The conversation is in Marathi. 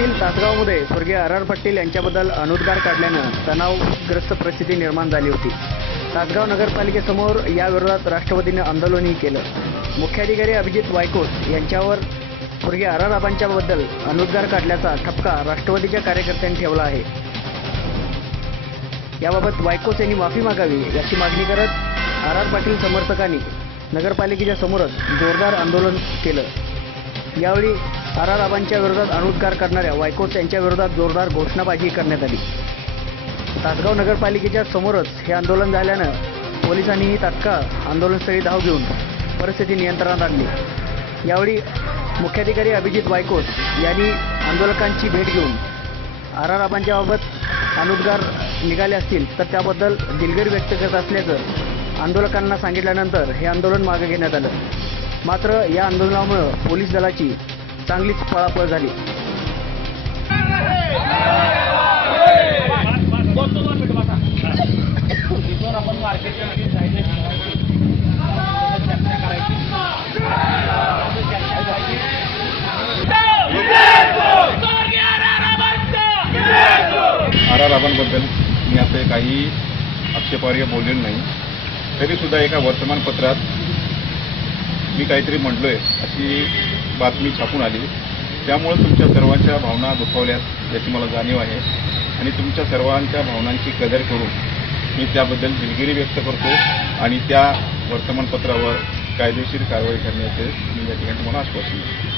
येथील तासगावमध्ये स्वर्गीय आर पाटील यांच्याबद्दल अनुद्गार काढल्यानं तणावग्रस्त परिस्थिती निर्माण झाली होती। तासगाव नगरपालिकेसमोर या विरोधात राष्ट्रवादीने आंदोलनही केलं। मुख्याधिकारी अभिजित वायकोस यांच्यावर स्वर्गीय आराराबांच्याबद्दल अनुद्गार काढल्याचा ठपका राष्ट्रवादीच्या कार्यकर्त्यांनी ठेवला आहे। याबाबत वायकोस यांनी माफी मागावी याची मागणी करत आर पाटील समर्थकांनी नगरपालिकेच्या समोरच जोरदार आंदोलन केलं। यावेळी आराराबांच्या विरोधात अनुद्गार करणाऱ्या वायकोस यांच्या विरोधात जोरदार घोषणाबाजी करण्यात आली। तासगाव नगरपालिकेच्या समोरच हे आंदोलन झाल्यानं पोलिसांनीही तात्काळ आंदोलनस्थळी धाव घेऊन परिस्थिती नियंत्रणात आणली। यावेळी मुख्याधिकारी अभिजित वायकोस यांनी आंदोलकांची भेट घेऊन आराराबांच्या बाबत अनुद्गार निघाले असतील तर त्याबद्दल दिलगिरी व्यक्त करत असल्याचं आंदोलकांना सांगितल्यानंतर हे आंदोलन मागे घेण्यात आलं। मात्र या आंदोलनामुळे पोलीस दलाची चांगलीच पळापळ झाली। आराराबांबद्दल मी असे काही आक्षेपार्ह बोललेलो नाही, तरी सुद्धा एका वर्तमानपत्रात मी काहीतरी म्हटलोय अशी बातमी छापून आली। त्यामुळे तुमच्या सर्वांच्या भावना दुखावल्यात याची मला जाणीव आहे आणि तुमच्या सर्वांच्या भावनांची कदर करून मी त्याबद्दल दिलगिरी व्यक्त करतो आणि त्या वर्तमानपत्रावर कायदेशीर कारवाई करण्याचे मी या ठिकाणी तुम्हाला आश्वासन देतो।